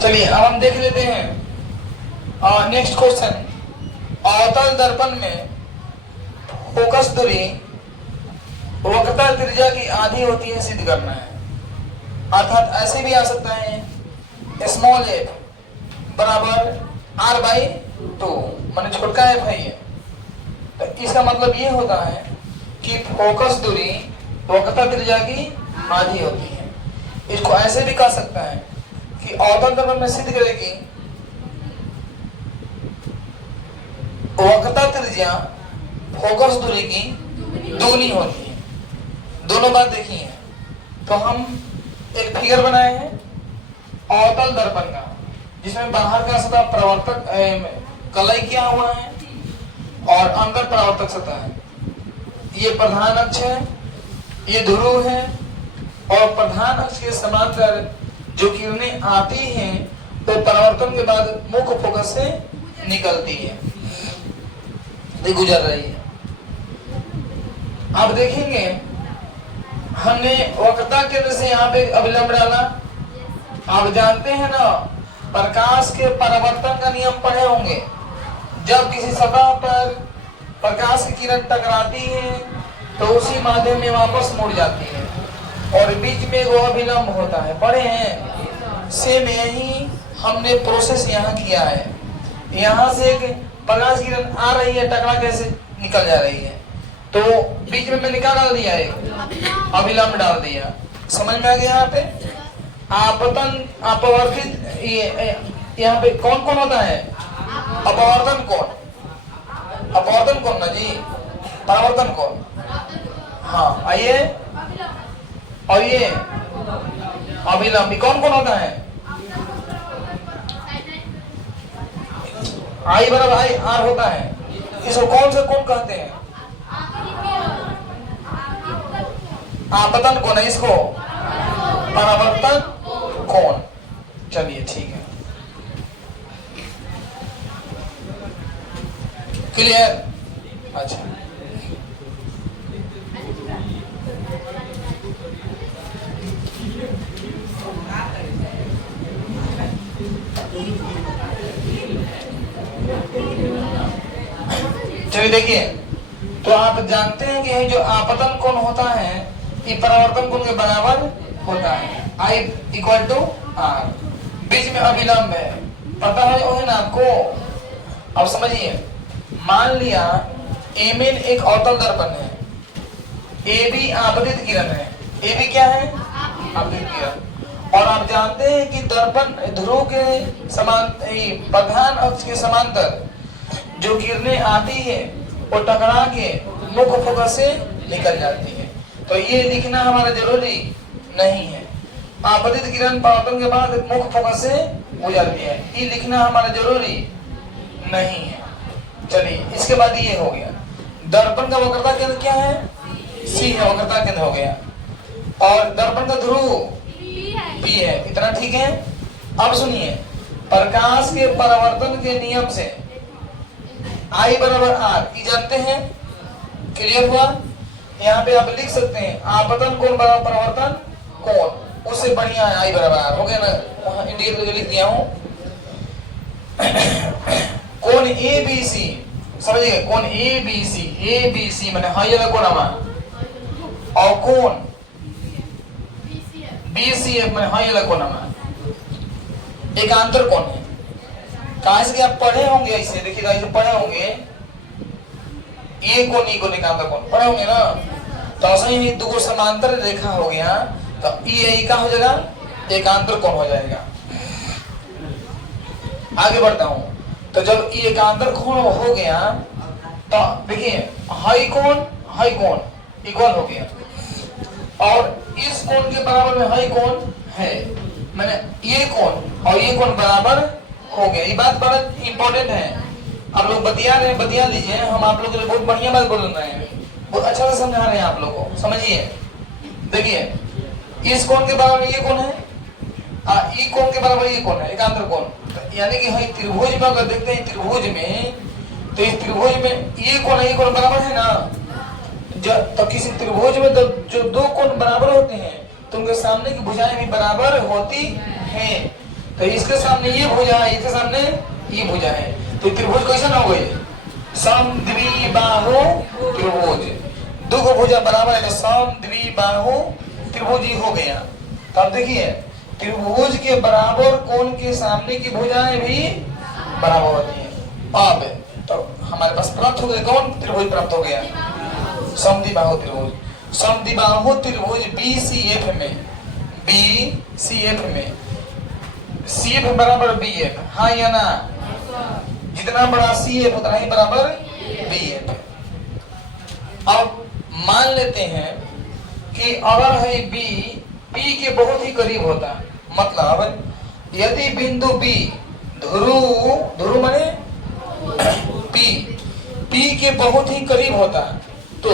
चलिए अब हम देख लेते हैं नेक्स्ट क्वेश्चन। अवतल दर्पण में फोकस दूरी वक्रता त्रिज्या की आधी होती है सिद्ध करना है। अर्थात ऐसे भी आ सकता है स्मॉल एफ बराबर r/2 माने छोटका एफ है ये। तो इसका मतलब ये होता है कि फोकस दूरी वक्रता त्रिज्या की आधी होती है। इसको ऐसे भी कह सकता है कि अवतल दर्पण में सिद्ध करेगी वक्रता त्रिज्या फोकस दूरी की दोगुनी होती है। दोनों बात देखी है। तो हम एक फिगर बनाए हैं अवतल दर्पण का, जिसमें बाहर का सतह परावर्तक कलई किया हुआ है और अंदर परावर्तक सतह है। ये प्रधान अक्ष है, ये ध्रुव है और प्रधान अक्ष के समांतर जो किरणें आती हैं वो तो परावर्तन के बाद मुख्य फोकस से निकलती है, गुजर रही है। अब देखेंगे हमने वक्रता केंद्र से यहाँ पे अभिलंब डाला। आप जानते हैं ना प्रकाश के परावर्तन का नियम पढ़े होंगे। जब किसी सतह पर प्रकाश की किरण टकराती है तो उसी माध्यम में वापस मुड़ जाती है और बीच में वो अभिलंब होता है, पढ़े हैं। सेम यही हमने प्रोसेस यहाँ किया है। यहाँ से एक प्रकाश की किरण आ रही है, टकरा कैसे निकल जा रही है, तो बीच में मैंने क्या डाल दिया है, अभिलंब डाल दिया। समझ में आ गया। यहाँ पे आपतन अपवर्तित यहाँ पे कौन कौन होता है, अपवर्तन कौन, अपवर्तन कौन ना जी, परावर्तन कौन। हाँ आइए, और ये अभिलंब कौन कौन होता है, आई बराबर आई आर होता है। इसको कौन से कौन कहते हैं, आपतन कौन है, इसको परावर्तन कौन। चलिए ठीक है, क्लियर। अच्छा चलिए देखिए, तो आप जानते हैं कि जो आपतन कोण होता है ये परावर्तन कोण के बराबर होता है, I इक्वल टू R। बीच में अभिलंब है, पता है वो है ना आपको। अब समझिए, मान लिया एमिन एक अवतल दर्पण है, ए बी आपतित किरण है। ए बी क्या है, आपतित किरण। और आप जानते हैं कि दर्पण ध्रुव के समान प्रधान अक्ष के समांतर जो किरणें आती है वो टकरा के मुख्य फोकस से निकल जाती है। तो ये लिखना हमारा जरूरी नहीं है। आपतित किरण परावर्तन के बाद मुख्य फोकस से गुजरती है, ये लिखना हमारा जरूरी नहीं है। चलिए इसके बाद ये हो गया, दर्पण का वक्रता केंद्र क्या है, सी है, वक्रता केंद्र हो गया। और दर्पण का ध्रुव पी है, इतना ठीक है। अब सुनिए, प्रकाश के परावर्तन के नियम से I बराबर R, ये जानते हैं, क्लियर हुआ। यहाँ पे आप लिख सकते हैं आपतन कोण बराबर परावर्तन कोण, उससे बढ़िया है I बराबर R, हो गया ना। वहां इंडिकेट करके लिख दिया हूं। कोण ABC, समझिए, कोण ABC, ABC माने हाई वाला कोण हमारा, और कोण BCF माने हाई वाला कोण हमारा, एकांतर कोण है। कहा से कि आप पढ़े होंगे, ऐसे देखिएगा, ऐसे पढ़े होंगे, ये कोण एकांतर कोण पढ़े होंगे ना। तो ऐसे ही दो समांतर रेखा हो गया तो ये का हो जाएगा, एकांतर कोण हो जाएगा। आगे बढ़ता हूं, तो जब ये एकांतर कोण हो गया तो देखिए हाई कोण इक्वल हो गया, और इस कोण के बराबर में हाई कोण है, मैंने ये कोण और ये कोण बराबर हो गया। ये बात बड़ा इंपॉर्टेंट है, आप लोग बतिया रहे हैं, बतिया लीजिए। हम आप लोगों के लिए बहुत बढ़िया बात बोल रहे हैं, बहुत अच्छा से समझा रहे हैं आप लोगों को। समझिए, देखिए इस कोण के बराबर ये कोण है, ई कोण के बराबर ये कोण है, एकांतर कोण। यानी कि हम त्रिभुज में अगर देखते हैं, त्रिभुज में, तो इस त्रिभुज में ये कोण बराबर है ना। तो किसी त्रिभुज में जो दो कोण बराबर होते हैं तो उनके सामने की भुजाएं भी बराबर होती हैं। तो इसके सामने ये भुजा है, इसके सामने ये भुजा है, तो त्रिभुज कैसा हो गई? समद्विबाहु त्रिभुज। दो को भुजा बराबर है तो समद्विबाहु त्रिभुज ही हो गया। तब देखिए त्रिभुज के बराबर कोण के सामने की भुजाएं भी बराबर होती है। अब तो हमारे पास प्राप्त हो गया, कौन त्रिभुज प्राप्त हो गया? समद्विबाहु त्रिभुज। समद्विबाहु त्रिभुज BCF में, BCF में CF बराबर BF, हाँ या ना? जितना बड़ा CF उतना ही बराबर BF। अब मान लेते हैं कि अगर है B P के बहुत ही करीब होता, मतलब यदि बिंदु B ध्रुव माने P के बहुत ही करीब होता तो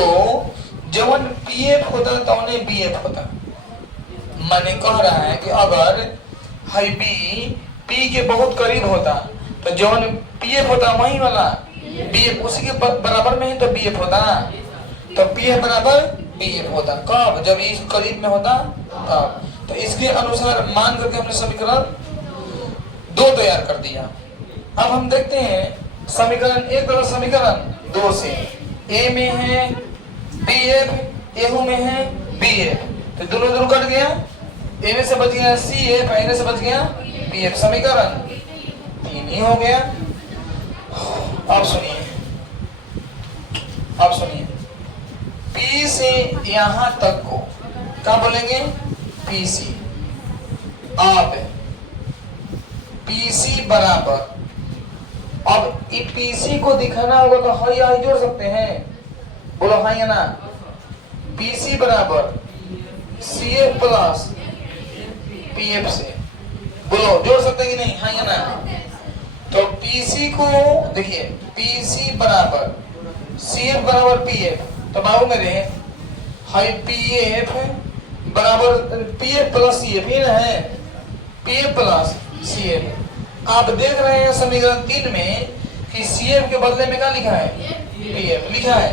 जवन PF होता तो उन्हें BF होता। मैंने कह रहा है कि अगर है B P के बहुत करीब होता तो जवन PF होता वही वाला BF उसी के बराबर में ही तो BF होता, तो PF बराबर BF होता। कब? जब इस करीब में होता तब। तो इसके अनुसार मान करके हमने समीकरण 2 तैयार कर दिया। अब हम देखते हैं समीकरण 1 तरह समीकरण 2 से A में है BF, एहू में है BF, तो दोनों कट गया। A में से बच गया CF, A में से बच गया BF, समीकरण 3 ही हो गया। अब सुनिए, P से यहां तक को क्या बोलेंगे? PC। अब PC बराबर, अब PC को दिखाना होगा तो हाई हाई जोड़ सकते हैं, बोलो हाँ या ना? PC बराबर CF प्लस PF से, बोलो जोड़ सकते हैं कि नहीं, हाँ या ना? तो PC को देखिए PC बराबर CF बराबर PF, तो बाबू मेरे हाई PF बराबर PF प्लस CF ही ना है, PF प्लस CF। आप देख रहे हैं समीकरण 3 में कि CF के बदले में क्या लिखा है? PF लिखा है,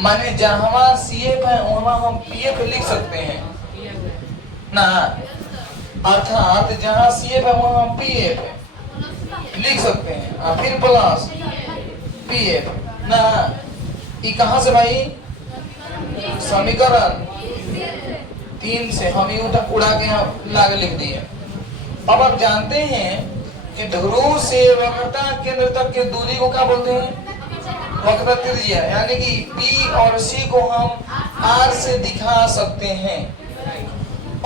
माने जहां CF है वहां हम PF लिख सकते हैं ना, अर्थात जहां CF है वहां हम PF लिख सकते हैं और फिर प्लस PF ना। ये कहां से भाई? समीकरण 3 से हम ये उड़ा के लागे लिख दिए। अब आप जानते हैं कि ध्रुव से वक्रता केंद्र तक की दूरी को क्या बोलते हैं? वक्रता त्रिज्या, यानी कि P और C को हम R से दिखा सकते हैं,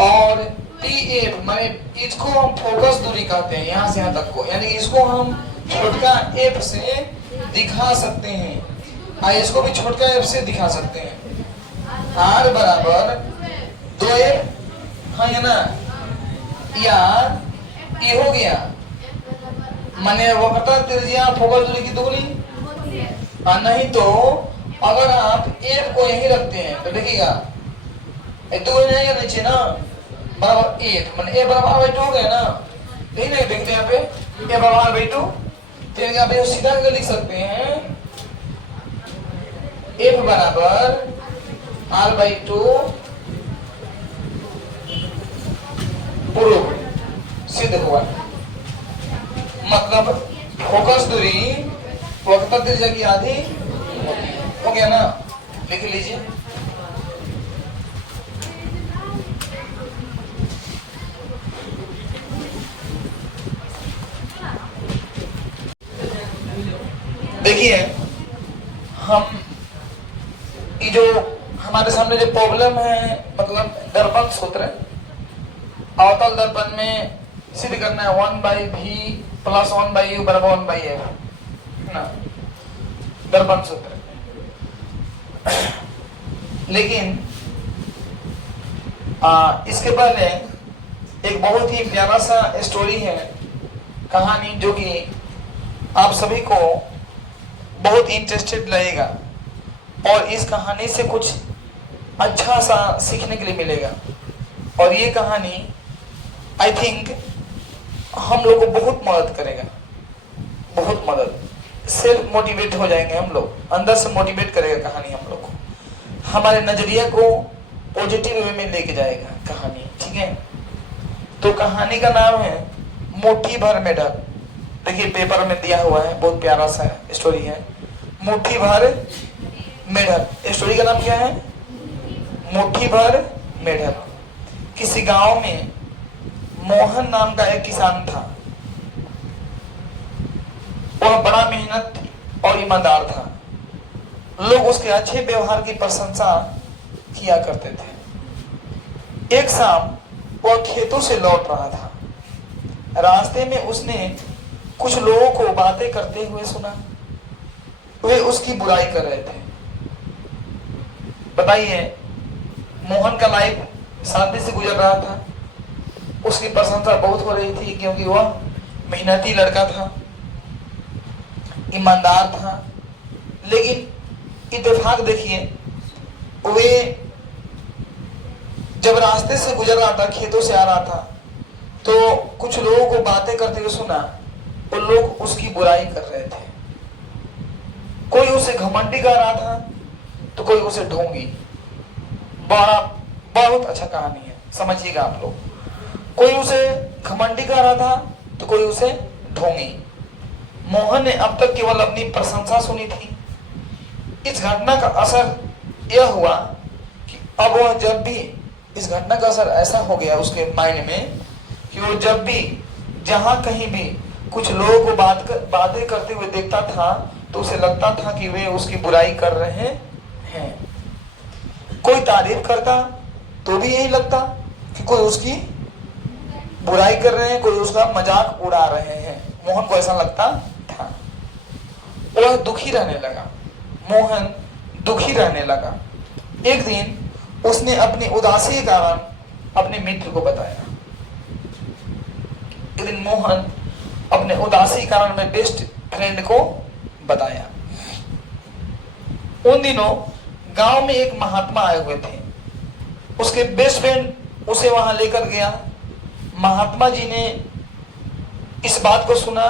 और PF माने इसको हम फोकस दूरी कहते हैं, यहाँ से यहाँ तक को, यानी कि इसको हम छोटका F से दिखा सकते हैं और इसको भी छोटका F से दिखा सकते हैं। R बराबर 2F, हाँ या ना? या ये हो गया, माने वक्रता त्रिज्या फोकस दूरी की दूरी, और नहीं तो अगर आप F को यही रखते हैं तो देखिएगा दो जाएगा नीचे ना, बराबर 8, माने A बराबर 2 हो गया ना, नहीं देखते यहाँ पे A बराबर 2, तो यहाँ पे सीधा करके लिख सकते हैं F बराबर R/2 पूर्व सिद्ध हुआ, मतलब फोकस दूरी वक्रता त्रिज्या की आधी हो गया ना, लिख लीजिए। देखिए हम ये जो हमारे सामने जो प्रॉब्लम है, मतलब दर्पण सूत्र, अवतल दर्पण में सिद्ध करना है 1/v प्लस 1/u बराबर 1/f ना, दर्पण सूत्र। लेकिन इसके पहले एक बहुत ही प्यारा सा स्टोरी है, कहानी, जो कि आप सभी को बहुत इंटरेस्टेड लगेगा और इस कहानी से कुछ अच्छा सा सीखने के लिए मिलेगा। और ये कहानी आई थिंक हम लोग को बहुत मदद करेगा, बहुत मदद, सेल्फ मोटिवेट हो जाएंगे हम लोग, अंदर से मोटिवेट करेगा कहानी हम लोग को, हमारे नजरिया को पॉजिटिव वे में लेके जाएगा कहानी, ठीक है। तो कहानी का नाम है मुट्ठी भर मेढक। देखिए पेपर में दिया हुआ है, बहुत प्यारा सा स्टोरी है, मुट्ठी भर मेढक। स्टोरी का नाम क्या है? मुट्ठी भर मेढक। किसी गांव में मोहन नाम का एक किसान था। वह बड़ा मेहनत और ईमानदार था। लोग उसके अच्छे व्यवहार की प्रशंसा किया करते थे। एक शाम वह खेतों से लौट रहा था। रास्ते में उसने कुछ लोगों को बातें करते हुए सुना। वे उसकी बुराई कर रहे थे। बताइए, मोहन का लाइफ शांति से गुजर रहा था, उसकी प्रशंसा बहुत हो रही थी क्योंकि वह मेहनती लड़का था, ईमानदार था। लेकिन इत्तेफाक देखिए, वे जब रास्ते से गुजर रहा था, खेतों से आ रहा था, तो कुछ लोगों को बातें करते हुए सुना। वो लोग उसकी बुराई कर रहे थे। कोई उसे घमंडी कह रहा था तो कोई उसे ढोंगी। बहुत अच्छा कहानी है, समझिएगा आप लोग। कोई उसे घमंडी कह रहा था तो कोई उसे ढोंगी। मोहन ने अब तक केवल अपनी प्रशंसा सुनी थी। इस घटना का असर यह हुआ कि अब वह जब भी, इस घटना का असर ऐसा हो गया उसके माइंड में कि वो जब भी जहां कहीं भी कुछ लोगों को बातें करते हुए देखता था तो उसे लगता था कि वे उसकी बुराई कर रहे हैं। कोई तारीफ करता तो भी यही लगता कि कोई उसकी बुराई कर रहे हैं, कोई उसका मजाक उड़ा रहे हैं। मोहन को ऐसा लगता था। वह दुखी रहने लगा। मोहन दुखी रहने लगा। एक दिन उसने अपनी उदासी के कारण अपने मित्र को बताया। एक दिन मोहन अपने उदासी के कारण अपने बेस्ट फ्रेंड को बताया। उन दिनों गांव में एक महात्मा आए हुए थे। उसके बेस्ट फ्रेंड उसे वहां लेकर गया। महात्मा जी ने इस बात को सुना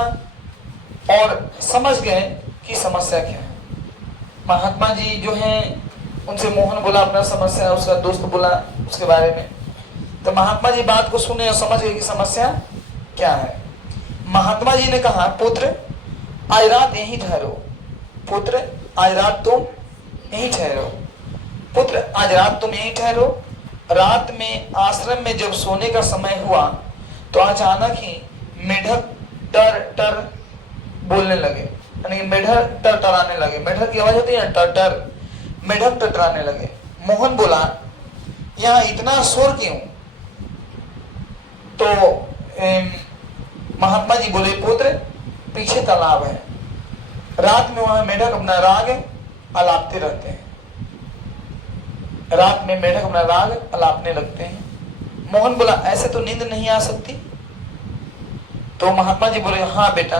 और समझ गए कि समस्या क्या है। महात्मा जी जो हैं, उनसे मोहन बोला अपना समस्या, उसका दोस्त बोला उसके बारे में। तो महात्मा जी बात को सुने और समझ गए कि समस्या क्या है। महात्मा जी ने कहा, पुत्र आज रात यहीं ठहरो। पुत्र आज रात तुम यहीं ठहरो। पुत्र आज रात तुम यहीं ठहरो। रात में आश्रम में जब सोने का समय हुआ तो अचानक ही मेढक टर टर बोलने लगे, यानी मेढक टर टराने लगे। मेढक की आवाज होती है टर टर, मेढक टटराने लगे। मोहन बोला, यहाँ इतना शोर क्यों? तो महात्मा जी बोले, पुत्र पीछे तालाब है, रात में वहां मेढक अपना राग अलापते रहते हैं। रात में मेढक अपना राग अलापने लगते हैं। मोहन बोला, ऐसे तो नींद नहीं आ सकती। तो महात्मा जी बोले, हाँ बेटा,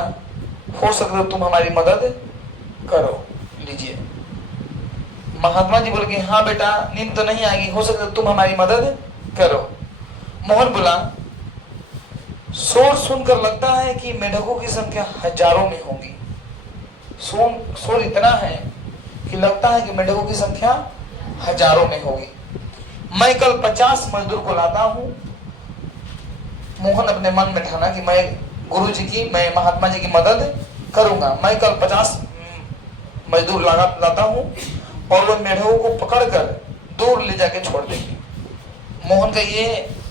हो सकता है तुम हमारी मदद करो, लीजिए। महात्मा जी बोले कि हाँ बेटा, नींद तो नहीं आएगी, हो सकता है तुम हमारी मदद करो। मोहन बोला, शोर सुनकर लगता है कि मेढकों की संख्या हजारों में होगी। शोर इतना है कि लगता है कि मेढकों की संख्या हजारों में होगी। मैं कल 50 मजदूर को लाता हूं। मोहन अपने मन में ठाना कि मैं गुरु जी की, मैं महात्मा जी की मदद करूंगा। मैं कल 50 मजदूर लाता हूं और वो मेढकों को पकड़कर दूर ले जाके छोड़ देंगे। मोहन का ये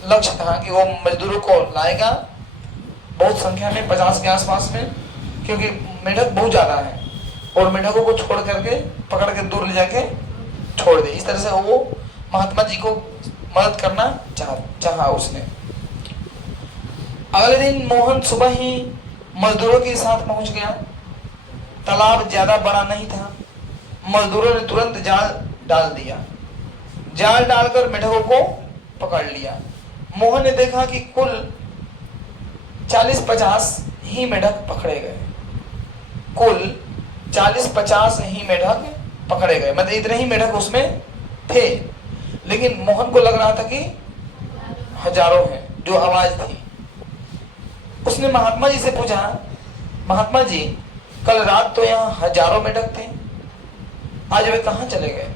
लक्ष्य था कि वो मजदूरों को लाएगा बहुत संख्या में, 50 के आसपास में, क्योंकि मेढक बहुत ज्यादा है, और मेढकों को छोड़ करके पकड़ के दूर ले जाके छोड़ दे। इस तरह से वो महात्मा जी को मदद करना चाहा उसने। अगले दिन मोहन सुबह ही मजदूरों के साथ पहुंच गया। तालाब ज्यादा बड़ा नहीं था। मजदूरों ने तुरंत जाल डाल दिया। जाल डालकर मेढकों को पकड़ लिया। मोहन ने देखा कि कुल 40-50 ही मेढक पकड़े गए। कुल 40-50 ही मेढक पकड़े गए, मतलब इतने ही मेढक उसमें थे। लेकिन मोहन को लग रहा था कि हजारों हैं, जो आवाज थी। उसने महात्मा जी से पूछा, महात्मा जी, कल रात तो यहाँ हजारों मेढक थे, आज वे कहाँ चले गए?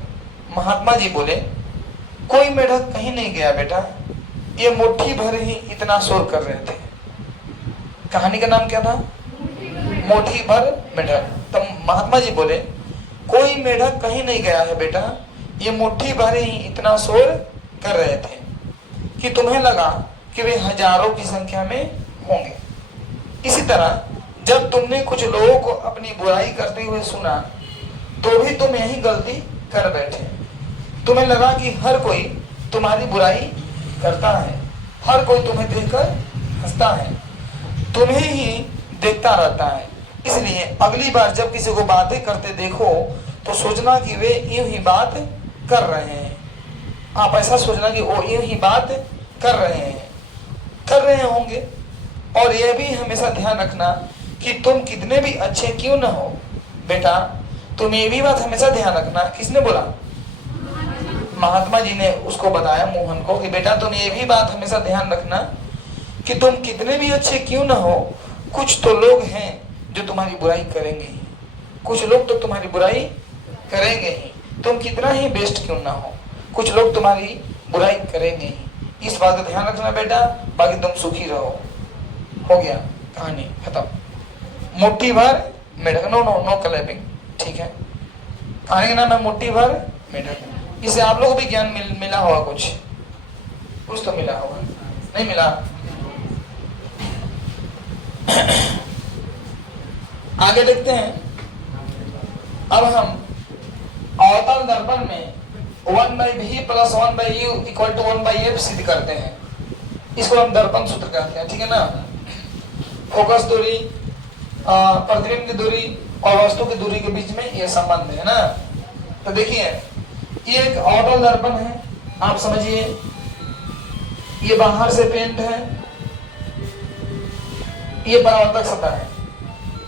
महात्मा जी बोले, कोई मेढक कहीं नहीं गया बेटा, ये मुट्ठी भर ही इतना शोर कर रहे थे। कहानी का नाम क्या था? मुट्ठी भर मेढक। तो महात्मा जी बोले कोई मेढक कहीं नहीं गया है बेटा, ये मुट्ठी भर ही इतना शोर कर रहे थे कि तुम्हें लगा कि वे हजारों की संख्या में होंगे। इसी तरह जब तुमने कुछ लोगों को अपनी बुराई करते हुए सुना तो भी तुम यही गलती कर बैठे। तुम्हें लगा कि हर कोई तुम्हारी बुराई करता है, हर कोई तुम्हें देखकर हंसता है, तुम्हें ही देखता रहता है। इसलिए अगली बार जब किसी को बातें करते देखो तो सोचना कि वे यूं ही बात कर रहे हैं। आप ऐसा सोचना कि वो यूं ही बात कर रहे होंगे। और यह भी हमेशा ध्यान रखना कि तुम कितने भी अच्छे क्यों न हो बेटा, तुम ये भी बात हमेशा ध्यान रखना। किसने बोला? महात्मा जी ने उसको बताया मोहन को कि बेटा तुम ये भी बात हमेशा ध्यान रखना कि तुम कितने भी अच्छे क्यों न हो, कुछ तो लोग हैं जो तुम्हारी बुराई करेंगे ही। कुछ लोग तो तुम्हारी बुराई करेंगे ही, तुम कितना ही बेस्ट क्यों ना हो, कुछ लोग तुम्हारी बुराई करेंगे ही। इस बात का ध्यान रखना बेटा, बाकी तुम सुखी रहो। हो गया, कहानी खत्म। मुट्ठी भर मेढक। नो क्लैपिंग, ठीक है। कहानी का नाम है मुट्ठी भर मेढक। इससे आप लोगों को भी ज्ञान मिला होगा, कुछ तो मिला होगा, नहीं मिला? आगे देखते हैं। अब हम अवतल दर्पण में 1/v + 1/u = 1/f सिद्ध करते हैं। इसको हम दर्पण सूत्र कहते हैं, ठीक है ना। फोकस दूरी, प्रतिबिंब की दूरी और वस्तु की दूरी के बीच में ये संबंध है ना। तो देखिए ये एक अवतल दर्पण है, आप समझिए। ये बाहर से पेंट है, ये परावर्तक सतह है,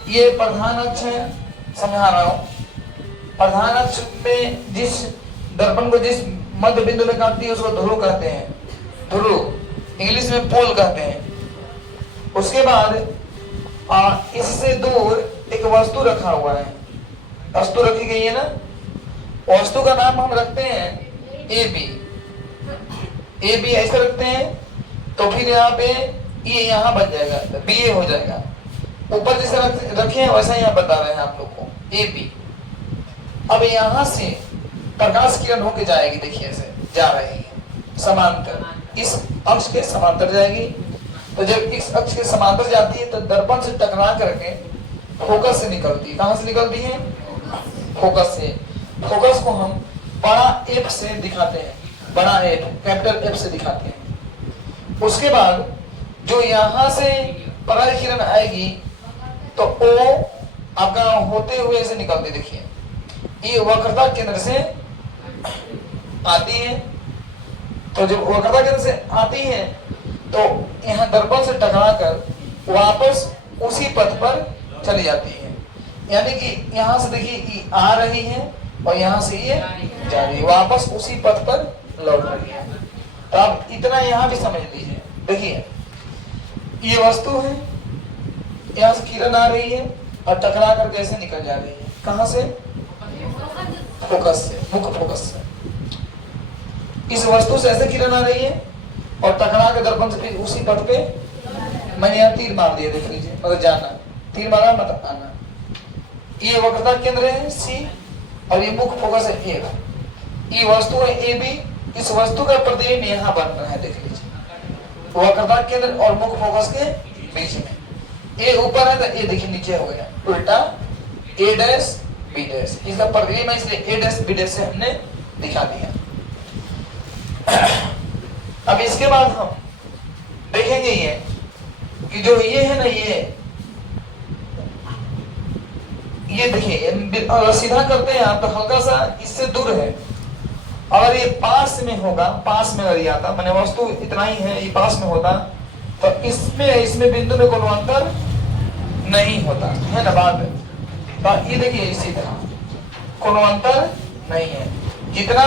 ये प्रधान अक्ष है, समझा रहा हूं। प्रधान अक्ष में जिस दर्पण को जिस मध्य बिंदु में काटती है उसको ध्रुव कहते हैं, ध्रुव, इंग्लिश में पोल कहते हैं। उसके बाद इससे दूर एक वस्तु रखा हुआ है, वस्तु रखी गई है ना। वस्तु का नाम हम रखते हैं ए बी ऐसे रखते हैं, तो फिर यहाँ पे ये यहाँ बन जाएगा, बी हो जाएगा। ऊपर जैसे रखे हैं वैसा यहाँ बता रहे हैं आप लोग को, ए बी। अब यहाँ से प्रकाश किरण होके जाएगी, देखिए ऐसे जा रही है समांतर, इस अक्ष के समांतर जाएगी। तो जब इस अक्ष के समांतर जाती है तो दर्पण से टकरा करके फोकस से निकलती है। कहां से निकलती है? फोकस से। फोकस को हम बड़ा एफ से दिखाते हैं, बड़ा एफ, कैपिटल एफ से दिखाते हैं। उसके बाद जो यहाँ से पराग किरण आएगी तो ओ आपका होते हुए ऐसे निकलती, देखिए ये वक्रता केंद्र से आती है। तो जब वक्रता केंद्र से आती है तो यहाँ दर्पण से टकराकर वापस उसी पथ पर चली जाती है। यानी कि यहाँ से देखिए ये आ रही है और यहाँ से ये जा रही है, वापस उसी पथ पर लौट रही है। तो आप इतना यहाँ भी समझ लीजिए। देखिए ये वस्तु है, यहाँ से किरण आ रही है और टकरा कर कैसे निकल जा रही है, कहां से? फोकस से, मुख्य फोकस से। इस वस्तु से ऐसे किरण आ रही है और टकरा के दर्पण से फिर उसी पथ पे, मैंने यहाँ तीर मार दिया, देख लीजिए, मतलब जाना, तीर मारा मतलब आना। ये वक्रता केंद्र है सी और ये मुख्य फोकस है ए। ये वस्तु है ए बी, इस वस्तु का प्रतिबिंब यहाँ बन रहा है, देख लीजिए, वक्रता केंद्र और मुख्य फोकस के बीच में। ए ऊपर है तो ए देखिए नीचे हो गया, उल्टा ए डैश बी डैश, इसका प्रतिबिंब है, इसलिए ए डैश बी डैश से हमने दिखा दिया। अब इसके बाद हम देखेंगे ये कि जो ये है ना, ये देखिए अगर सीधा करते हैं आप तो हल्का सा इससे दूर है। अगर ये पास में होगा, पास में अगर ये आता, मैंने वस्तु इतना ही है, ये पास में होता तो इसमें बिंदु में कोई अंतर नहीं होता है ना बात। तो ये देखिए इसी तरह कोई अंतर नहीं है, जितना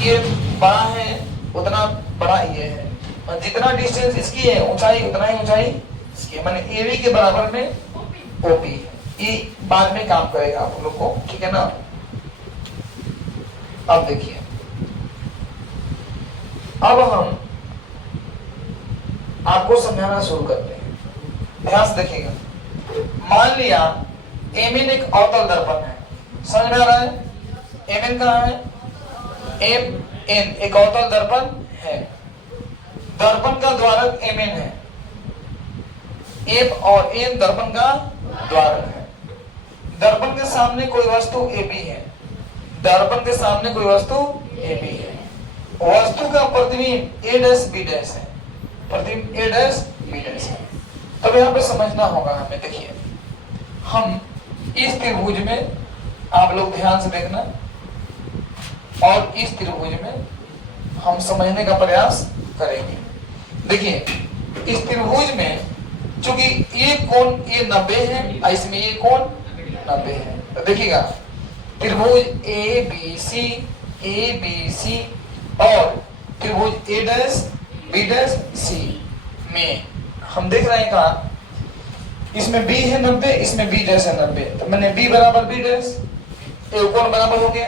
ये बड़ा है उतना बड़ा ये है, और जितना डिस्टेंस इसकी है ऊंचाई उतना ही ऊंचाई इसकी, माने एबी के बराबर में ओपी है। ये बाद में काम करेगा आप लोग को, ठीक है ना। अब देखिए, अब हम आपको समझाना शुरू करते हैं। ध्यान से देखिएगा। मान लिया एमिन एक अवतल दर्पण है, समझ में आ रहा है? एमिन कहाँ है? एम एन एक अवतल दर्पण है, दर्पण का द्वारक एमिन है, एम और एन दर्पण का द्वारक है। दर्पण के सामने कोई वस्तु ए बी है, दर्पण के सामने कोई वस्तु ए बी है, वस्तु का प्रतिबिंब ए डैश बी डैश है, प्रतिबिंब ए डैश बी डैश है। तब यहाँ पे समझना होगा हमें। देखिए हम इस त्रिभुज में, आप लोग ध्यान से देखना, और इस त्रिभुज में हम समझने का प्रयास करेंगे। देखिए इस त्रिभुज में चूंकि ये कोण ये 90 है, इसमें ये कोण 90 है, तो देखिएगा त्रिभुज ए बी सी और त्रिभुज ए डैश बी डैश सी में हम देख रहे हैं कहा, इसमें बी है 90, इसमें बी डैश है 90, तो मैंने बी बराबर बी डैश, ए कोण बराबर हो गया,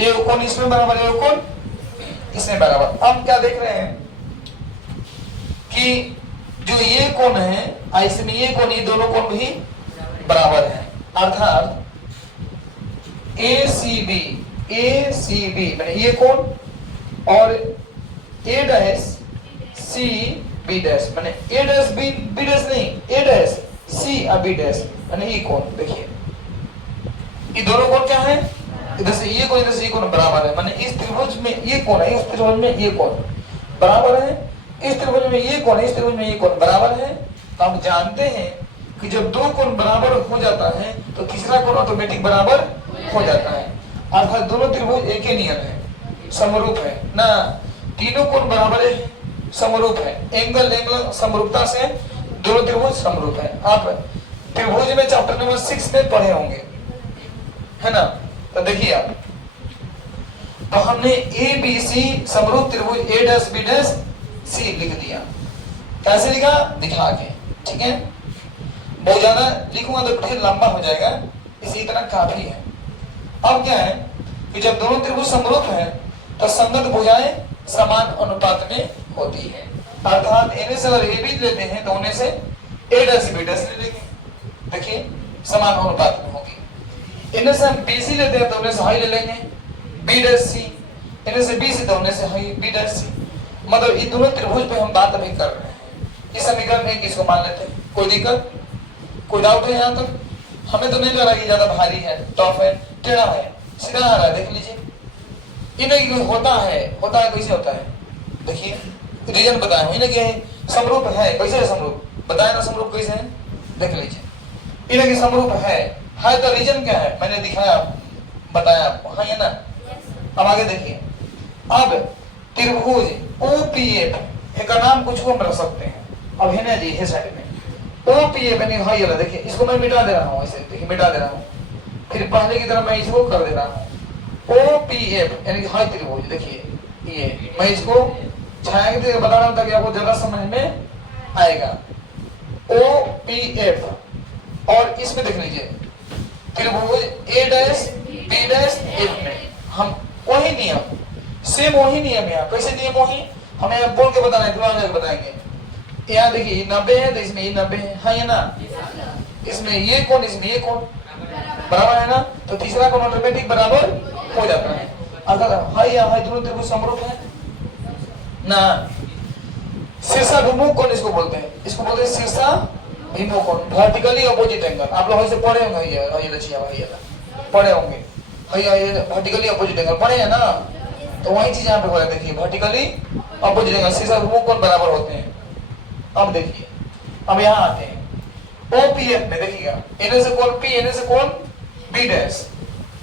ए कोण इसमें बराबर ए कोण इसमें बराबर। अब क्या देख रहे हैं कि जो ये कोण है इसमें ये कोण, ये दोनों कोण भी बराबर है, अर्थात ए सी बी मैंने ये कोण और ए डैश सी बी डैश मैंने ए डैश बी डैश नहीं, ए डैश सी और बी डैश मैंने ये कोण। देखिए ये दोनों कोण क्या है? इधर से ये कोण, इधर से ये कोण बराबर है, मैंने इस त्रिभुज में ये कोण है, इस त्रिभुज में ये कोण बराबर है, इस त्रिभुज में ये कोण है, इस त्रिभुज में ये कोण बराबर है। तो आप जानते हैं कि जब दो कोण बराबर हो जाता है तो तीसरा कोण ऑटोमेटिक बराबर हो जाता है, अर्थात दोनों त्रिभुज एक ही नियत है, समरूप है ना, तीनों कोण बराबर है, समरूप है, एंगल समरूपता से दोनों त्रिभुज समरूप है। आप त्रिभुज में चैप्टर नंबर 6 में पढ़े होंगे, है ना? तो देखिए आप, तो हमने ए बी सी समरूप त्रिभुज ए डैश बी डैश सी लिख दिया। कैसे लिखा? दिखा के, ठीक है? बहुत ज्यादा लिखूंगा तो फिर लंबा हो जाएगा, इसी तरह काफी है। अब क्या है कि जब दोनों त्रिभुज समरूप है तो संगत भुजाएं समान अनुपात में होती है, अर्थात इन्हें से अगर ए बी लेते हैं तो उन्हें से ए डैश बी डैश ले लेंगे, देखिए समान अनुपात में होगी। इन्हें से हम बी सी लेते हैं तो उन्हें से हाई ले लेंगे बी डैश सी, इन्हें से बी सी तो उन्हें से हाई बी डैश सी। मतलब इन दोनों त्रिभुज पे हम बात अभी कर रहे हैं। इस समीकरण में किसको मान लेते हैं? कोई दिक्कत, कोई डाउट है यहाँ तक? हमें तो नहीं लग रहा कि ज्यादा भारी है, टफ है, टेढ़ा है, सीधा आ रहा है, देख लीजिए। इन्हें होता है कैसे होता है? देखिए रीजन बताया हूं, इन्हें क्या है? समरूप है, कैसे है समरूप? बताया ना समरूप कैसे है, देख लीजिए। इन्हें की समरूप है तो रीजन क्या है? मैंने दिखाया, बताया आपको, हाँ ये ना। अब आगे देखिए, अब त्रिभुज OPF का नाम कुछ को हम रख सकते हैं। अब है ना जी, है साइड में OPF यानी हाई वाला, देखिए इसको मैं मिटा दे रहा हूँ, ऐसे देखिए मिटा दे रहा हूँ, फिर पहले की तरह मैं इसको कर दे रहा हूँ। OPF यानी हाई त्रिभुज, देखिए ये मैं इसको छाया के बता रहा हूँ ताकि आपको ज्यादा समझ में आएगा। OPF और इसमें देख लीजिए त्रिभुज A dash B dash F में हम वही नियम, सेम वही नियम है। कैसे नियम वही? हमें यहाँ बोल के बताना है, फिर आगे बताएंगे। यहाँ देखिए 90 है तो इसमें ये 90 है, हाँ ये ना, इसमें ये कोण इसमें ये कोण बराबर है ना, तो तीसरा कोण ऑटोमेटिक बराबर हो जाता है, अर्थात हाई या हाई दोनों त्रिभुज समरूप है ना। शीर्षाभिमुख कोण इसको बोलते हैं, इसको बोलते हैं शीर्षाभिमुख कोण, वर्टिकली अपोजिट एंगल। आप लोग ऐसे पढ़े होंगे, ये लचिया पढ़े होंगे, वर्टिकली अपोजिट एंगल पढ़े हैं ना, तो वही चीज यहाँ पे हो रहा है। देखिए वर्टिकली अपोजिट एंगल शीर्षाभिमुख कोण बराबर होते हैं। अब देखिए, अब यहाँ आते हैं OPF में, देखिएगा इन्हें से कोण P, इन्हें से कोण B डैश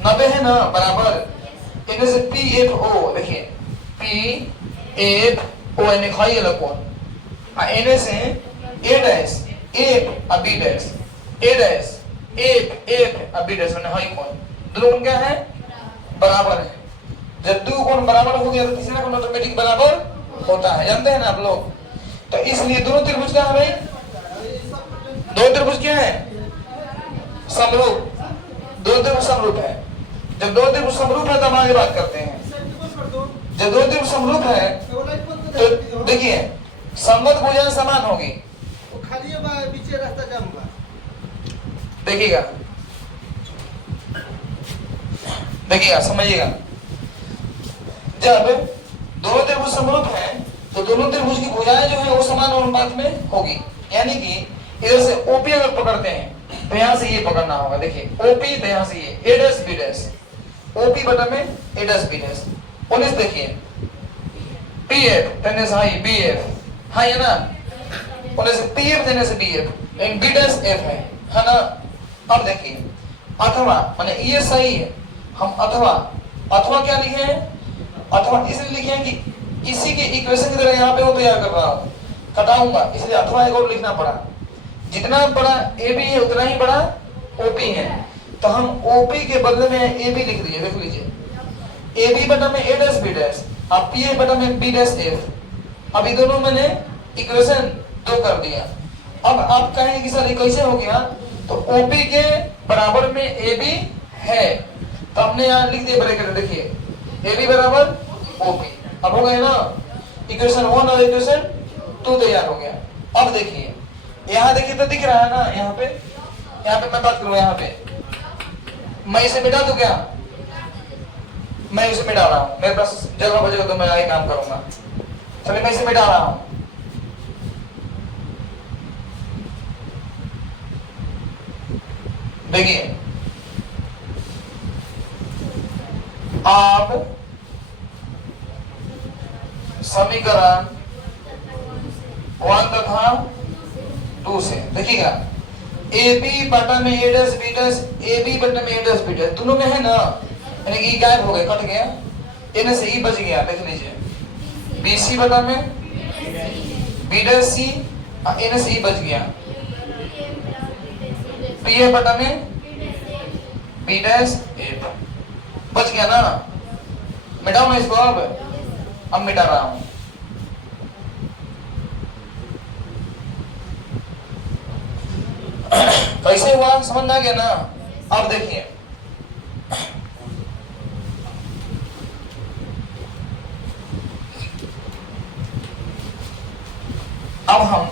90 है ना बराबर, इन्हें से PFO, देखिए PFO यानी हाई वाला कोण, इन्हें से A डैश F और B dash A dash F और B डैश यानी हाई कोण, दोनों कोण क्या है? बराबर है। जब दो कोण बराबर हो गया तो तीसरा कोण ऑटोमेटिक बराबर होता है, जानते हैं ना आप लोग। तो इसलिए दोनों त्रिभुज क्या है भाई? दो त्रिभुज क्या है? समरूप, दो त्रिभुज समरूप है। जब दो त्रिभुज समरूप है तो हम आगे बात करते हैं। जब दो त्रिभुज समरूप है तो देखिए संगत भुजाएं समान होगी, वो खाली बा पीछे रास्ता जाम बा। देखिएगा देखिएगा समझिएगा, जब दोनों त्रिभुज समरूप हैं तो दोनों त्रिभुज की भुजाएं जो है वो समान अनुपात में होगी। यानी कि इधर से ओपी अगर पकड़ते हैं तो यहां से ये पकड़ना होगा। देखिए ओपी तो यहां से ये ए डैश बी डैश, ओपी बटा में ए डैश बी डैश। 19 देखिए पी एफ देने से हाई बी एफ हाई है ना, 19 पी एफ देने से बी एफ एक बी डैश एफ है ना। अब देखिए अथवा माने ये सही है, हम अथवा अथवा क्या लिखे हैं, अथवा इसलिए लिखे हैं कि इसी के इक्वेशन की तरह यहाँ पे वो तैयार कर रहा हूँ, कटाऊंगा इसलिए अथवा एक और लिखना पड़ा। जितना बड़ा ए बी है उतना ही बड़ा ओपी है, तो हम ओपी के बदले में ए बी लिख दिए। देख लीजिए ए बी बटा में ए डैश बी डैश, अब पी ए बटा में बी डैश एफ। अभी दोनों मैंने इक्वेशन 2 कर दिया। अब आप कहेंगे कि सर ये कैसे हो गया, तो ओपी के बराबर में ए बी है तो हमने यहाँ लिख दिया ब्रैकेट। देखिए ए बी बराबर ओपी, अब हो गया ना इक्वेशन 1 और इक्वेशन 2 तैयार हो गया। अब देखिए यहाँ देखिए तो दिख रहा है ना, यहाँ पे मैं बात करूँ, यहाँ पे मैं इसे मिटा दूं क्या, मैं इसे मिटा रहा हूँ, मेरे पास जगह बचेगा तो मैं आगे काम करूंगा। चलिए मैं इसे मिटा रहा हूँ। देखिए आप समीकरण 1 तथा 2 से देखिएगा ए बी बटा में A dash B dash, A B बटा में ए डैश बी डैश दोनों में है ना, यानी कि गायब हो गए, कट गया, इनमें से ई बच गया। देख लीजिए बी सी बटा में बी डैश सी, इनमें से ई बच गया, पी ए बटा में बी डैश ए बच गया ना। मिटाओ मैं इसको, अब मिटा रहा हूं। कैसे हुआ समझ में आ गया ना। अब देखिए अब हम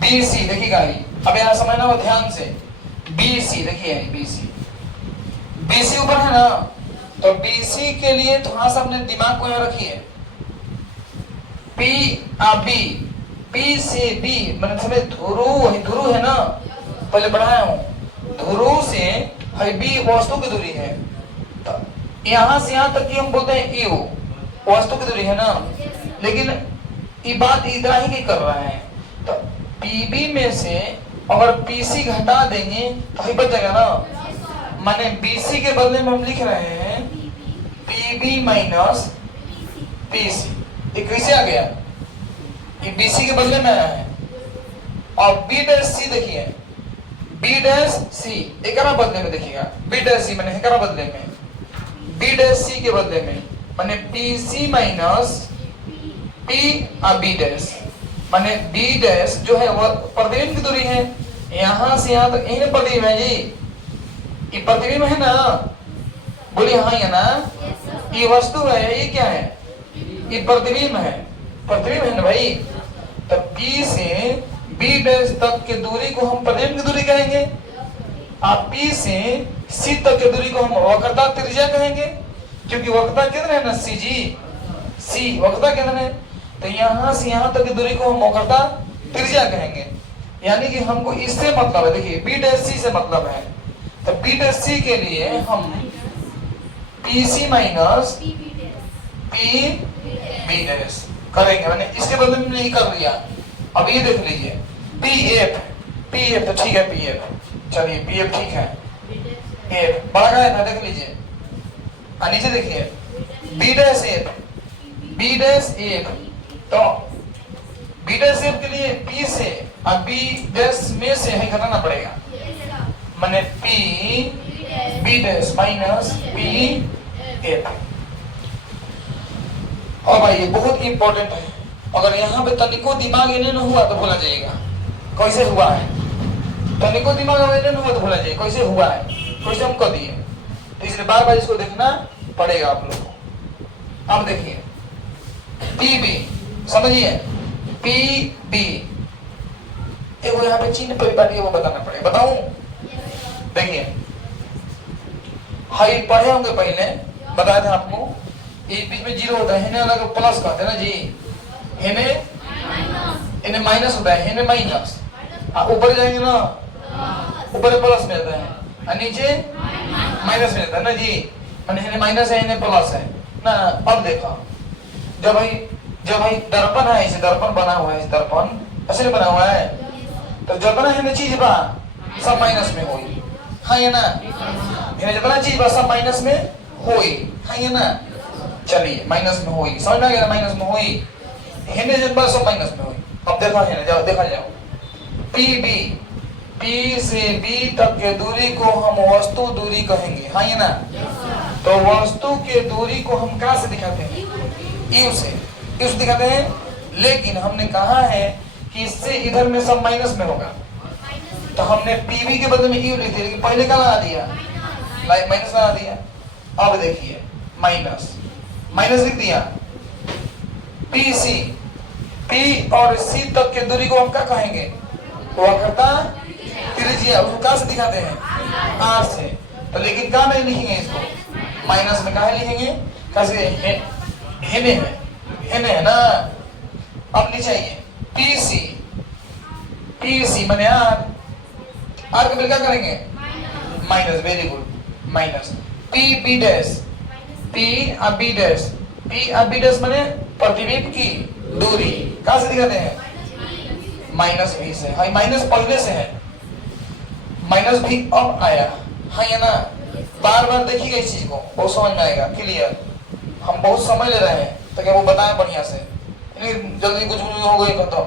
बी सी देखिएगा, अब यहां समझना हो ध्यान से। बी सी देखिए बी सी ऊपर है ना, तो बी सी के लिए थोड़ा सा अपने दिमाग को यहां रखिए। पी आ बी, पी से बी मतलब ध्रुव है ना, पहले बढ़ाया हूं, ध्रुव से है बी वस्तु की दूरी है, तो यहां से यहां तक की हम बोलते हैं यू वस्तु की दूरी है ना। लेकिन ये बात इतना ही नहीं कर रहा है, तो पीबी में से अगर पीसी घटा देंगे तो ही बच जाएगा ना। माने बीसी के बदले में हम लिख रहे हैं पीबी माइनस पीसी, ये कैसे आ गया, ये बीसी के बदले में आया है। और बी डैश सी देखिए, बी डैश सी एकरा बदले में देखिएगा, बी डैश सी माने एकरा बदले में, बी डैश सी के बदले में माने पीसी माइनस पी और बी डैश, माने बी डैश जो है वो प्रतिबिंब की दूरी है, यहां से यहां तक यही प्रतिबिंब है जी, ये प्रतिबिंब है ना, बोलिए हाँ है ना, ये वस्तु है, ये क्या है, ये प्रतिबिंब है, प्रतिबिंब है ना भाई। तो पी से बी डैश तक की दूरी को हम प्रतिबिंब की दूरी कहेंगे, और पी से सी तक की दूरी को हम वक्रता त्रिज्या कहेंगे, क्योंकि वक्रता केंद्र है ना सी जी, सी वक्रता केंद्र है, तो यहां से यहां तक की दूरी को हम वक्रता त्रिज्या कहेंगे। यानी कि हमको इससे मतलब है, देखिए बी डैश सी से मतलब है, तो बी डैश सी के लिए हम P C minus P B dash करेंगे, मैंने इसके बदले में नहीं कर लिया। अब ये देख लीजिए पी एफ तो ठीक है, पी एफ चलिए पी एफ ठीक है, एफ बड़ा गया था देख लीजिए, नीचे देखिए B dash F, B dash F, तो बी डैश एफ के लिए पी से और बी डैश में से है घटाना पड़ेगा, माने P B dash minus P F. और भाई ये बहुत इंपॉर्टेंट है, अगर यहाँ पे तनिको दिमाग इन्हें न हुआ तो भूला जाएगा कैसे हुआ है, तनिको दिमाग इन्हें न हुआ तो भूला जाएगा कैसे हुआ है, कैसे हम कर दिए, तो इसलिए बार बार इसको देखना पड़ेगा आप लोग को। अब देखिए पी बी समझिए, पी बी यहाँ पे चिन्ह परिपाटी है वो बताना पड़ेगा। बताऊं? देखिए, हाई पढ़े होंगे पहले, बताया था आपको, ये बीच में जीरो होता है, हेने अलग प्लस कहते हैं ना जी, हेने इन्हें माइनस होता है, हेने माइनस, ऊपर जाएंगे ना ऊपर प्लस मिलता है और नीचे माइनस मिलता है ना जी, मैंने हेने माइनस है हेने प्लस है ना। अब देखो, जब भाई दर्पण है, इसे दर्पण बना हुआ है, इस दर्पण ऐसे बना हुआ है, तो जितना हेने चीज बा सब माइनस में होई, हाँ ये ना, हेने जितना चीज बा सब माइनस में होई, हाँ ये ना। चलिए माइनस में होई, समझ में आ गया? माइनस में होई, हेने जितना सब माइनस में होई। अब देखो हेने जाओ, देखा जाओ, पी बी, पी से बी तक के दूरी को हम वस्तु दूरी कहेंगे, हाँ ये ना। तो वस्तु के दूरी को हम कहाँ से दिखाते हैं? यू से, यू से दिखाते हैं। लेकिन हमने कहा है कि इससे इधर में सब माइनस में होगा, तो हमने पीबी के बदले में यू लिख दिया, लेकिन पहले क्या लगा दिया? माइनस लगा दिया। अब देखिए, माइनस माइनस लिख दिया, पी सी, पी और सी तक के दूरी को हम क्या कहेंगे? वक्रता त्रिज्या, उसको कहाँ से दिखाते हैं? आर से। तो लेकिन कहाँ में लिखेंगे इसको? माइनस में। कहाँ लिखेंगे? कैसे? हेने में, हेने है ना। अब नीचे आइए, पी सी, पी सी माने आर, आर के क्या करेंगे? Minus, very good, minus. P B dash, P और बी डैश, पी और बी डैश माने प्रतिबिंब की दूरी, कहाँ से दिखाते हैं? माइनस भी से। हाँ, माइनस पहले से है, माइनस भी अब आया, हाँ ये ना। बार बार देखिएगा इस चीज को, बहुत समझ में आएगा, क्लियर। हम बहुत समय ले रहे हैं ताकि वो बताएं बढ़िया से, जल्दी कुछ हो गई खत्म,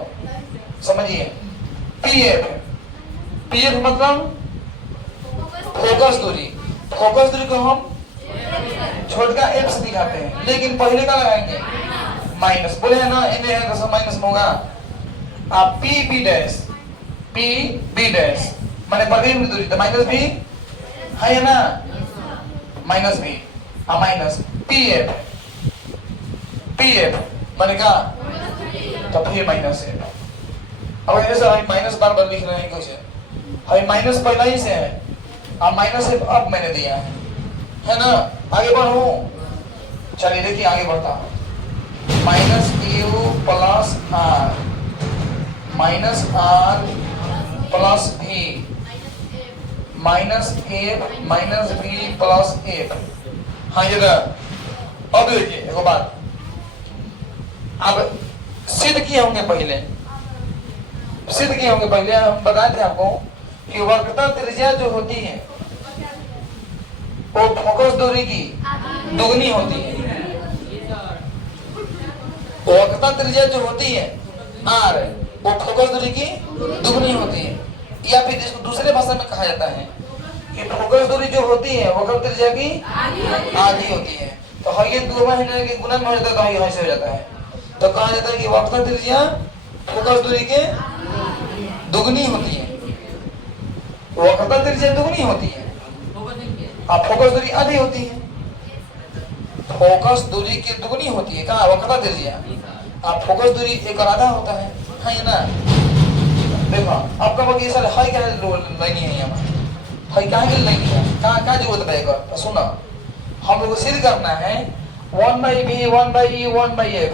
समझिए। पीएफ, पीएफ मतलब फोकस दूरी, फोकस दूरी को हम छोटा एफ से दिखाते हैं, लेकिन पहले का लगाएंगे? माइनस। बोले है ना, इन्हें है तो सब माइनस में होगा। आप P B dash, P B dash माने प्रतिबिंब दूरी, तो माइनस भी है ना, माइनस भी, हाँ minus. P F, P F माने का, तो फिर माइनस है। अब ऐसे हम माइनस बार बार लिख रहे हैं कैसे? हम माइनस पहले ही से है, अब माइनस अब मैंने दिया है ना। आगे बढ़ो, चलिए देखिए आगे बढ़ता हूँ। Minus U plus R, minus R plus भी, minus F minus B plus F, हाँ ये ना। अब देखिए एक बात, अब सिद्ध किए होंगे पहले, सिद्ध किए होंगे पहले, हम बताए थे आपको कि वक्रता त्रिज्या जो होती है वो फोकस दूरी की दुगनी होती है। वक्रता त्रिज्या जो होती है आर, वो फोकस दूरी की दुगनी होती है, या फिर इसको दूसरे भाषा में कहा जाता है कि फोकस दूरी जो होती है वक्रता त्रिज्या की आधी होती है। तो ये दो महीने के गुणन में हो जाता है, तो ये ऐसे हो जाता है। तो कहा जाता है कि वक्रता त्रिज्या फोकस दूरी के दुगनी होती है, वक्रता त्रिज्या दुगनी होती है, अब फोकस दूरी आधी होती है। फोकस दूरी की दुगनी होती है, कहाँ? वक्रता त्रिज्या। अब फोकस दूरी एक और आधा होता है, हाँ ये ना। देखो आपका बाकी सर हाई क्या लाइन है यहाँ, हाई कहाँ की लाइन है, कहाँ कहाँ जरूरत पड़ेगा? तो सुनो, हम लोग को सिद्ध करना है 1/v 1/e 1/f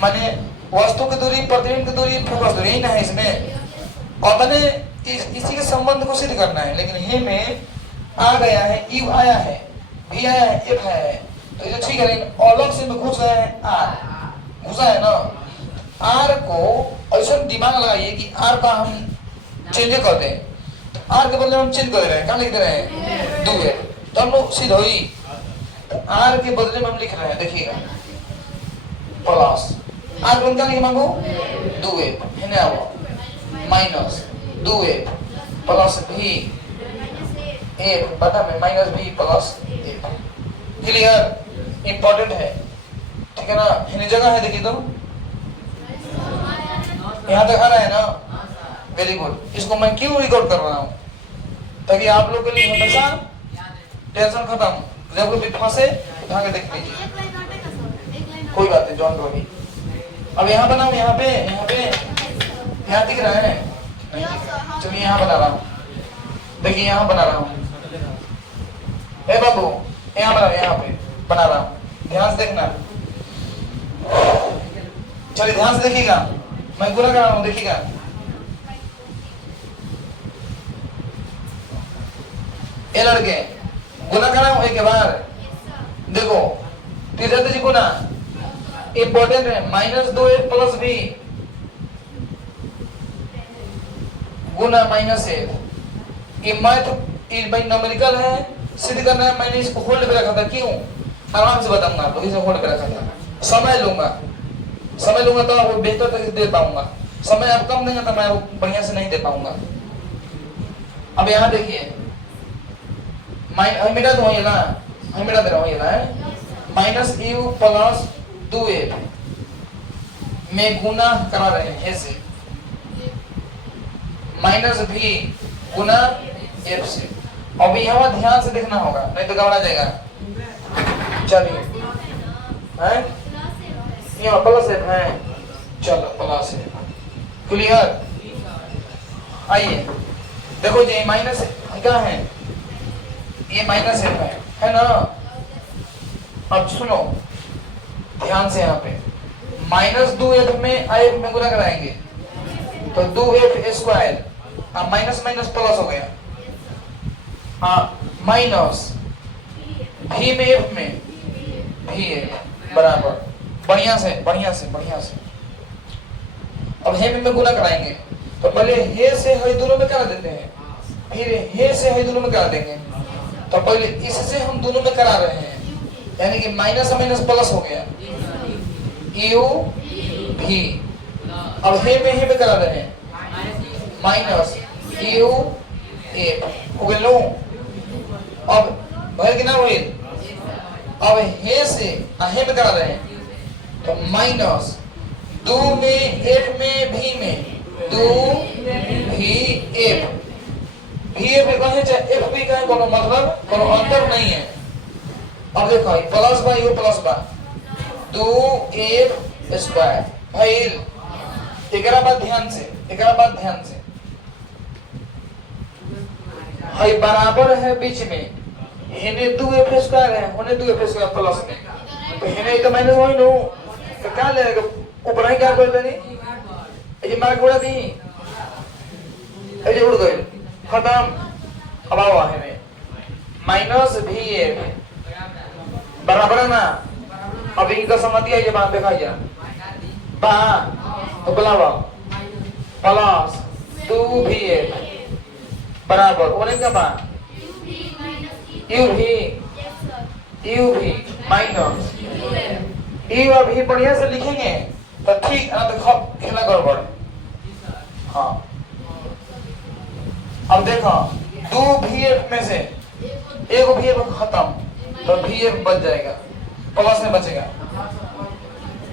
माने वस्तु की दूरी, प्रतिबिंब की दूरी, फोकस दूरी, यही ना है इसमें। और मैंने इसी के संबंध को सिद्ध करना है, लेकिन ये में आ गया है, यू आया है, भी आया है, एफ है, तो ये ठीक है। लेकिन अलग से में घुस गया है आर, घुसा है ना। आर को ऐसा दिमाग लगाइए कि आर का हम चेंज कर दें, तो आर के बदले हम चेंज कर रहे हैं, क्या लिख दे रहे हैं? 2 तो हम लोग सीधा हुई, आर के बदले में हम लिख रहे हैं, देखिएगा प्लस आर को क्या लिख मांगो? 2 है ना, माइनस 2 प्लस भी एफ बटा में माइनस भी प्लस एफ। क्लियर? इंपॉर्टेंट है, ठीक है ना। हिंदी जगह है, देखिए तो यहाँ तक आ रहा है ना, वेरी गुड। इसको मैं क्यों रिकॉर्ड कर रहा हूँ? ताकि आप लोग के लिए हमेशा टेंशन खत्म, जब कभी फंसे उठा के देख लीजिए, कोई बात नहीं, जॉन रोनी। अब यहाँ बनाओ, यहाँ पे यहाँ दिख रहा है, नहीं, चलिए यहाँ बना रहा हूँ, देखिए यहाँ बना रहा हूँ। ए बाबू यहाँ बना, यहाँ पे बना रहा हूँ, ध्यान से देखना। चलिए ध्यान से देखिएगा, मैं गुना कर रहा हूँ, देखिएगा। ये लड़के गुना कर रहा हूँ एक बार, देखो तीसरे जी गुना इंपॉर्टेंट है। -2a प्लस b गुना -1। ये मैथ भाई न्यूमेरिकल है, सिद्ध करना है। मैंने इसको होल्ड पे रखा था, क्यों? आराम से बताऊंगा आपको, इसे होल्ड पे रखा था। समय लूंगा तो आपको बेहतर तरीके से दे पाऊंगा। समय आप कम देंगे तो मैं बढ़िया से नहीं दे पाऊंगा। अब यहाँ देखिए, हमें तो ये ना, हमें दे रहा हूँ ये ना है -u प्लस 2a में गुना करा रहे हैं ऐसे, -b गुना f से। अब यहाँ ध्यान से देखना होगा, नहीं तो घबरा जाएगा। चलिए हैं, यहाँ प्लस f है, चलो प्लस f, क्लियर। आइए देखो जी, माइनस क्या है, ये -f है ना। अब सुनो ध्यान से, यहाँ पे -2f में if में गुना कराएंगे तो 2f square, minus minus plus हो गया। हाँ, माइनस भी में f में भी बराबर, बढ़िया से। अब हे में गुना कराएंगे तो पहले हे से हे दोनों में करा देते हैं, फिर हे से हे दोनों में करा देंगे। तो पहले इससे हम दोनों में करा रहे हैं, यानी कि माइनस माइनस प्लस हो गया, u भी। अब हे में करा रहे हैं, माइनस u a हो गया। लो अब भर कितना हुई, अब हे से हे में करा रहे हैं तो माइनस 2 में f में भी में 2 भी f, भी f कहे चाहे f भी कहे, कोनो मतलब कोनो अंतर नहीं है। अब देखो प्लस बा, यू प्लस बा 2f स्क्वायर भाई। एक बात ध्यान से, हाई बराबर है बीच में, हेने 2f स्क्वायर है, होने 2f स्क्वायर प्लस में, तो हेने तो माइनस होई नो, तो क्या लेगा ऊपर ही, क्या कर लेनी ये मार्क उड़ा दी, ये उड़ गई, खत्म। अब आओ हेने माइनस vf बराबर है ना। अब इनका समझ दिया, ये बात दिखाइए बा, तो बुलावा प्लस 2vf बराबर होने का बा u भी माइनस u। अभी बढ़िया से लिखेंगे तो ठीक, ना तो खेला गड़बड़। हाँ अब देखो 2vf में से एक vf खत्म, तो vf बच जाएगा, प्लस में बचेगा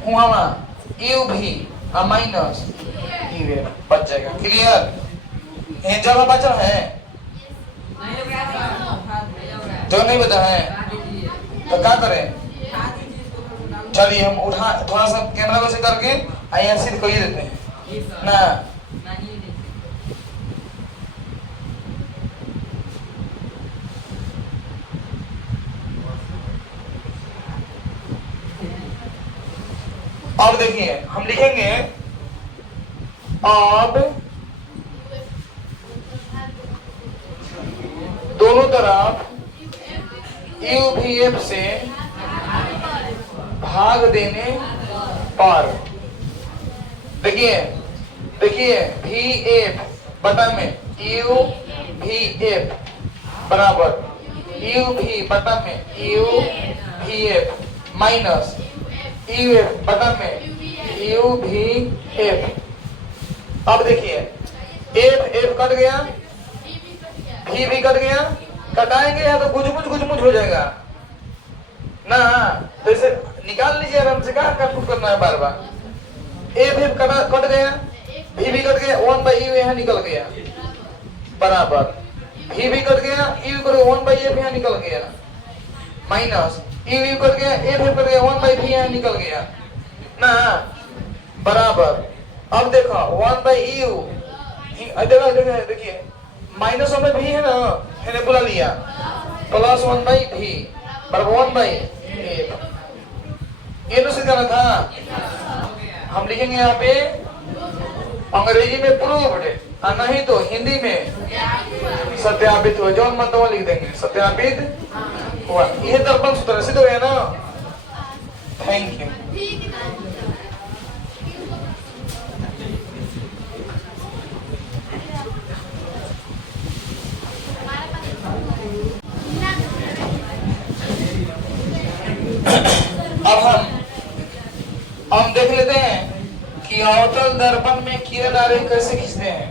वहां u भी माइनस u बच जाएगा। क्लियर? ये जगह बचा है जो नहीं बता है तो क्या करें? चलिए हम उठा थोड़ा सा कैमरा वैसे करके IRC को ही देते हैं ना। अब देखिए हम लिखेंगे, अब दोनों तरफ UVF से भाग देने पर, देखिए VF बटा में UVF बराबर UV बटा में UVF माइनस UF बटा में UVF। अब देखिए F कट गया, V भी कट गया, कटाएंगे या तो गुजमुज हो जाएगा ना, तो इसे निकाल लीजिए आराम से। कहाँ कट करना है बार बार। F कट गया, V भी कट गया, 1/u यहाँ निकल गया बराबर, V भी कट गया, U कट गया, 1/f यहाँ निकल गया माइनस U कट गया, F कट गया, 1/v यहाँ निकल गया ना बराबर। अब देखो 1/u देखिए माइनस में भी है ना, मैंने बुला लिया प्लस 1/v बराबर 1/a। ये तो सीखना था, हम लिखेंगे यहाँ पे अंग्रेजी में प्रूव्ड और नहीं तो हिंदी में सत्यापित हुआ, जो मत वो लिख देंगे सत्यापित हुआ। ये दर्पण सूत्र सिद्ध हो गया ना। Thank you. अब हम देख लेते हैं कि अवतल दर्पण में किरण आरेख कैसे खींचते हैं।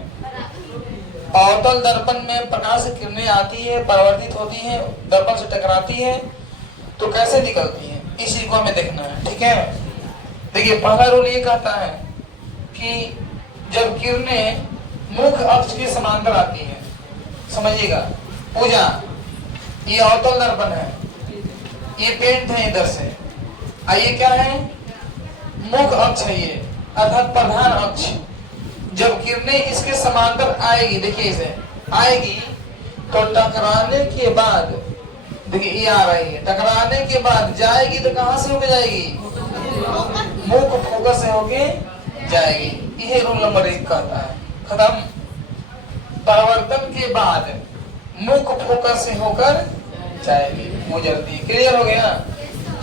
अवतल दर्पण में प्रकाश की किरणें आती है, परावर्तित होती है, दर्पण से टकराती है, तो कैसे निकलती है, इसी को हमें देखना है। ठीक है, देखिए पहला रूल ये कहता है कि जब किरणें मुख्य अक्ष के समांतर आती है, समझिएगा पूजा, ये अवतल दर्पण है, ये पेंट है इधर से, आइए क्या है, मुख्य अक्ष है ये, अर्थात प्रधान अक्ष। जब किरणें इसके समांतर आएगी, देखिए इसे आएगी, तो टकराने के बाद, देखिए ये आ रही है, टकराने के बाद जाएगी तो कहां से होके जाएगी, मुख्य फोकस से होके जाएगी। ये रूल नंबर 1 कहता है। खत्म। परावर्तन के बाद मुख्य फोकस से होकर जाएगी, गुजरती है। क्लियर हो गया?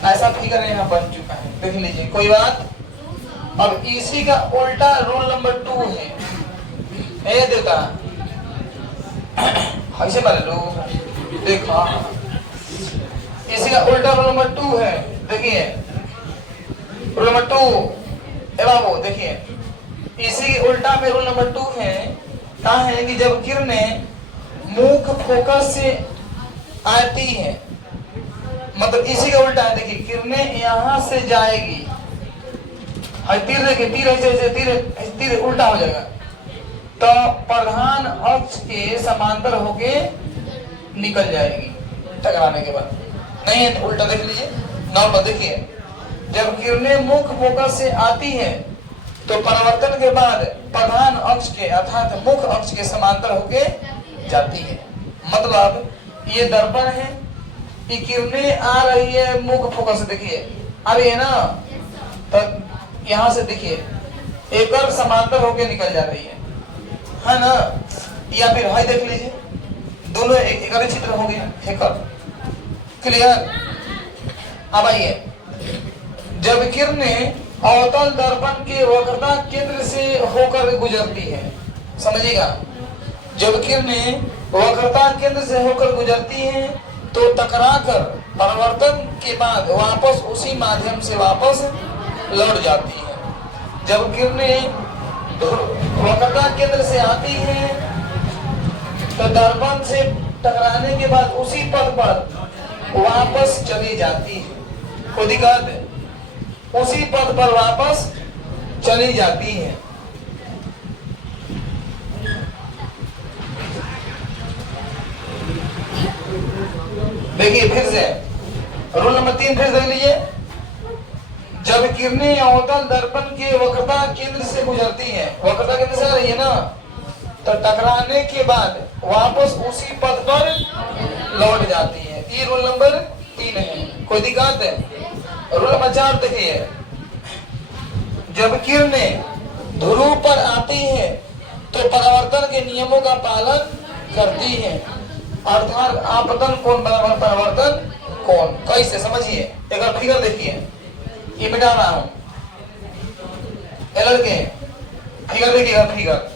ऐसा फिगर यहाँ बन चुका है, देख लीजिए, कोई बात। अब इसी का उल्टा रूल नंबर 2 है। ये देता ऐसे वाले लोग देखा, इसी का उल्टा रूल नंबर 2 है। देखिए रूल नंबर 2 बाबू, देखिए इसी के उल्टा में रूल नंबर 2 है। कहा है कि जब किरणें मुख्य फोकस से आती है, मतलब इसी का उल्टा है। देखिए किरणें यहाँ से जाएगी, तीर देखिए, तीर ऐसे तीर उल्टा हो जाएगा, तो प्रधान अक्ष के समांतर होके निकल जाएगी टकराने के बाद। नहीं है तो उल्टा देख लीजिए, नॉर्मल देखिए, जब किरणें मुख्य फोकस से आती है तो परावर्तन के बाद प्रधान अक्ष के अर्थात मुख्य अक्ष के समांतर होके जाती है। मतलब ये दर्पण है, ये किरणें आ रही है मुख्य फोकस से, देखिए आ रही है ना, तो यहाँ से देखिए एक और समांतर होके निकल जा रही है ना, या फिर हाई देख लीजिए, दोनों एक ही चित्र हो गया, एक और। क्लियर? अब आइए, जब किरणें अवतल दर्पण के वक्रता केंद्र से होकर गुजरती है, समझिएगा, जब किरणें वक्रता केंद्र से होकर गुजरती हैं तो टकराकर परावर्तन के बाद वापस उसी माध्यम से वापस लौट जाती है। जब किरणें वक्रता केंद्र से आती हैं तो दर्पण से टकराने के बाद उसी पथ पर वापस चली जाती है। कोई दिक्कत है? उसी पथ पर वापस चली जाती है। देखिए फिर से रूल नंबर 3 फिर देख लीजिए, जब किरणें अवतल दर्पण के वक्रता केंद्र से गुजरती हैं, वक्रता केंद्र से आ रही है ना, तो टकराने के बाद वापस उसी पथ पर लौट जाती है। ये रूल नंबर 3 है। कोई दिक्कत है? रूल नंबर 4 देखिए, जब किरणें ध्रुव पर आती है तो परावर्तन के नियमों का पालन करती है, अर्थात आपतन कोण बराबर परावर्तन कोण। कैसे समझिए, एक बार फिगर देखिए, ये मिटा रहा हूं, एलर के फिगर देखिएगा, फिगर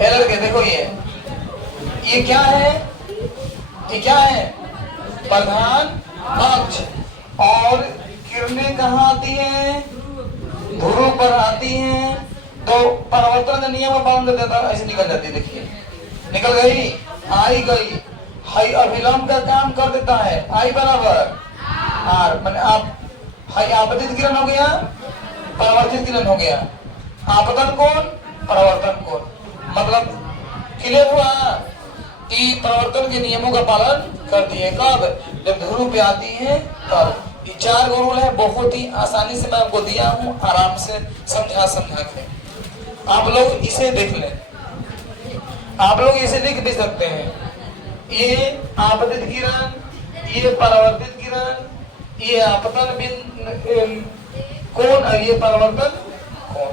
एलर के देखो, ये क्या है, ये क्या है, प्रधान अक्ष, और किरणें कहाँ आती हैं, ध्रुव पर आती हैं, तो परावर्तन का नियम पालन कर देता है, ऐसे निकल जाती है। देखिए निकल गई, आई गई, हाई अभिलंब का काम कर देता है, आई बराबर आर, मैंने आप हाई आपतित किरण हो गया, परावर्तित किरण हो गया, आपतन कोण, परावर्तन कोण। मतलब क्लियर हुआ कि परावर्तन के नियमों का पालन करती है। कब? जब ध्रुव पे आती है तब। ये 4 रूल है, बहुत ही आसानी से मैं आपको दिया हूं, आराम से समझा के आप लोग इसे देख लें। आप लोग इसे लिख भी सकते हैं, ये आपतित किरण, ये परावर्तित किरण, ये आपतन कोण, ये परावर्तन कोण।